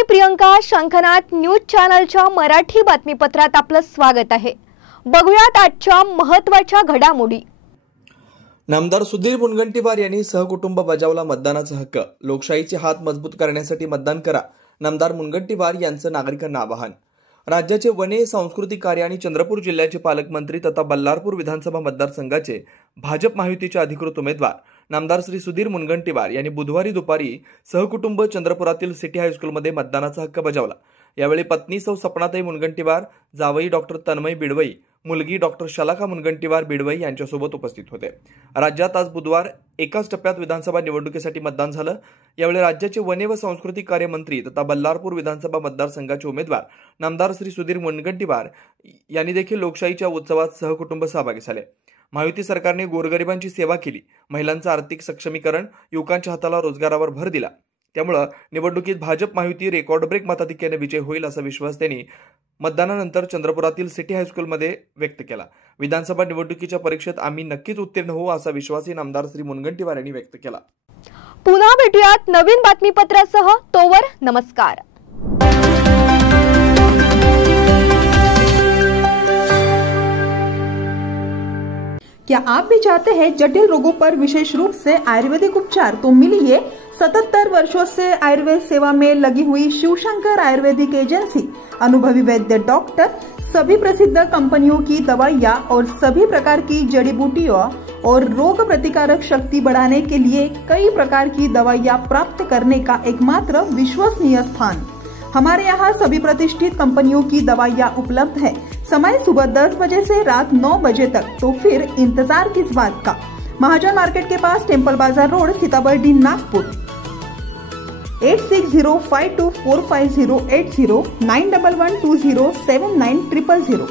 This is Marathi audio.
मी प्रियंका. शंखनाद न्यूज चॅनलच्या मराठी बातमीपत्रात आपलं स्वागत आहे. बघूयात आजच्या महत्त्वाच्या घडामोडी. नामदार सुधीर मुनगंटीवार यांनी सहकुटुंब बजावला मतदानाचा हक्क. लोकशाहीचे हात मजबूत करण्यासाठी मतदान करा. नामदार मुनगंटीवार यांचं नागरिकांना आवाहन. राज्याचे वने, सांस्कृतिक कार्य आणि चंद्रपूर जिल्ह्याचे पालकमंत्री तथा बल्लारपूर विधानसभा मतदारसंघाचे भाजप महायुतीचे अधिकृत उमेदवार नामदार श्री सुधीर मुनगंटीवार यांनी बुधवारी दुपारी सहकुटुंब चंद्रपुरातील सिटी हायस्कूलमध्ये मतदानाचा हक्क बजावला. यावेळी पत्नी सौ सपनाताई मुनगंटीवार, जावई डॉक्टर तन्मय बिडवई, मुलगी डॉक्टर शलाका मुनगंटीवार बिडवई यांच्यासोबत उपस्थित होते. राज्यात आज बुधवार एकाच टप्प्यात विधानसभा निवडणुकीसाठी मतदान झालं. यावेळी राज्याचे वने व सांस्कृतिक कार्य मंत्री तथा बल्लारपूर विधानसभा मतदारसंघाचे उमेदवार नामदार श्री सुधीर मुनगंटीवार यांनी देखील लोकशाहीच्या उत्सवात सहकुटुंब सहभागी झाले. महायुती सरकारने गोरगरिबांची सेवा केली, महिलांचं आर्थिक सक्षमीकरण, युवकांच्या हाताला रोजगारावर भर दिला. त्यामुळे निवडणुकीत भाजप महायुती रेकॉर्ड ब्रेक मताधिक्याने विजय होईल असा विश्वास त्यांनी मतदानानंतर चंद्रपुरातील सिटी हायस्कूलमध्ये व्यक्त केला. विधानसभा निवडणुकीच्या परीक्षेत आम्ही नक्कीच उत्तीर्ण होऊ असा विश्वासही नामदार श्री मुनगंटीवार यांनी व्यक्त केला. पुन्हा भेटूयात नवीन बातमीपत्रासह. तोवर नमस्कार. क्या आप भी चाहते हैं जटिल रोगों पर विशेष रूप से आयुर्वेदिक उपचार? तो मिलिए 77 वर्षों से आयुर्वेद सेवा में लगी हुई शिवशंकर आयुर्वेदिक एजेंसी. अनुभवी वैद्य डॉक्टर, सभी प्रसिद्ध कंपनियों की दवाइयाँ और सभी प्रकार की जड़ी बूटियों और रोग प्रतिकारक शक्ति बढ़ाने के लिए कई प्रकार की दवाइयाँ प्राप्त करने का एकमात्र विश्वसनीय स्थान. हमारे यहाँ सभी प्रतिष्ठित कंपनियों की दवाइयाँ उपलब्ध है. समय सुबह 10 बजे से रात 9 बजे तक. तो फिर इंतजार किस बात का? महाजन मार्केट के पास, टेम्पल बाजार रोड, सीताबर्डी, नागपुर. 8605245080 9112079000.